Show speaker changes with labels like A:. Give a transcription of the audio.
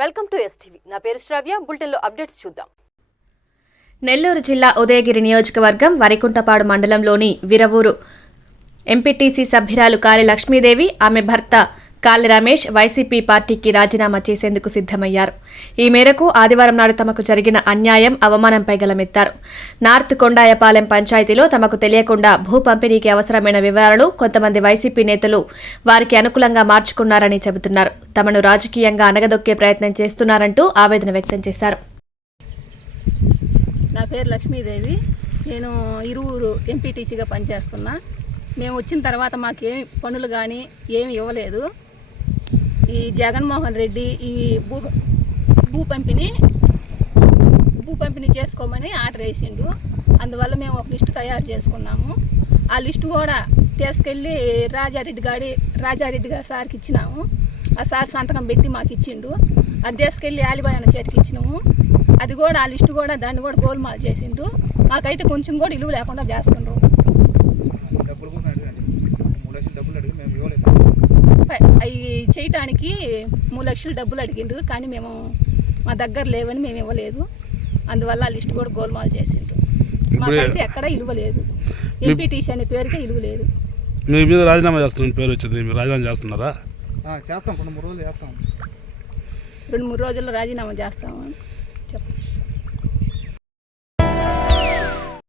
A: Welcome to STV నా పేరు శ్రావ్య. బులెటిన్లో అప్డేట్స్ చూద్దాం.
B: నెల్లూరు జిల్లా ఉదయగిరి నియోజకవర్గం వరికుంటపాడు మండలంలోని విరవూరు ఎంపీటీసీ సభ్యురాలు కారి లక్ష్మీదేవి ఆమె భర్త కాళి రమేష్ వైసీపీ పార్టీకి రాజీనామా చేసేందుకు సిద్ధమయ్యారు. ఈ మేరకు ఆదివారం నాడు తమకు జరిగిన అన్యాయం అవమానంపై గలమెత్తారు. నార్త్ కొండాయపాలెం పంచాయతీలో తమకు తెలియకుండా భూ పంపిణీకి అవసరమైన వివరాలు కొంతమంది వైసీపీ నేతలు వారికి అనుకూలంగా మార్చుకున్నారని చెబుతున్నారు. తమను రాజకీయంగా అనగదొక్కే ప్రయత్నం చేస్తున్నారంటూ ఆవేదన వ్యక్తం చేశారు.
C: నా పేరు లక్ష్మీదేవి. నేను ఇరువురు ఎంపీటీసీగా పనిచేస్తున్నా. మేము వచ్చిన తర్వాత మాకేం పనులు కానీ ఏమి ఇవ్వలేదు. ఈ జగన్మోహన్ రెడ్డి ఈ భూ భూ పంపిణీ భూ పంపిణీ చేసుకోమని ఆర్డర్ వేసిండు. అందువల్ల మేము ఒక లిస్టు తయారు చేసుకున్నాము. ఆ లిస్టు కూడా తీసుకెళ్ళి రాజారెడ్డి గారి రాజారెడ్డి గారి సార్కి ఇచ్చినాము. ఆ సార్ సంతకం పెట్టి మాకు ఇచ్చిండు. అది తీసుకెళ్ళి ఆలిబాయ్ అన్న చేతికి ఇచ్చినాము. అది కూడా ఆ లిస్టు కూడా దాన్ని కూడా గోల్మాల్ చేసిండు. మాకైతే కొంచెం కూడా ఇలువ లేకుండా చేస్తుండ్రు. అవి చేయటానికి మూడు లక్షలు డబ్బులు అడిగిండ్రు కానీ మేము మా దగ్గర లేవని మేము ఇవ్వలేదు. అందువల్ల ఆ లిస్ట్ కూడా గోల్మాల్ చేసిండ్రు. మాకైతే ఎక్కడ ఇలువ లేదు ఎంపీటీసీ అనే పేరుకే ఇలువ లేదు
D: మీ మీద రాజీనామా చేస్తున్న పేరు వచ్చింది మీరు రాజీనామా చేస్తున్నారా?
E: ఆ, చేస్తాం కొన్ని మూడు రోజులు చేస్తాం.
C: రెండు మూడు రోజుల్లో రాజీనామా చేస్తాము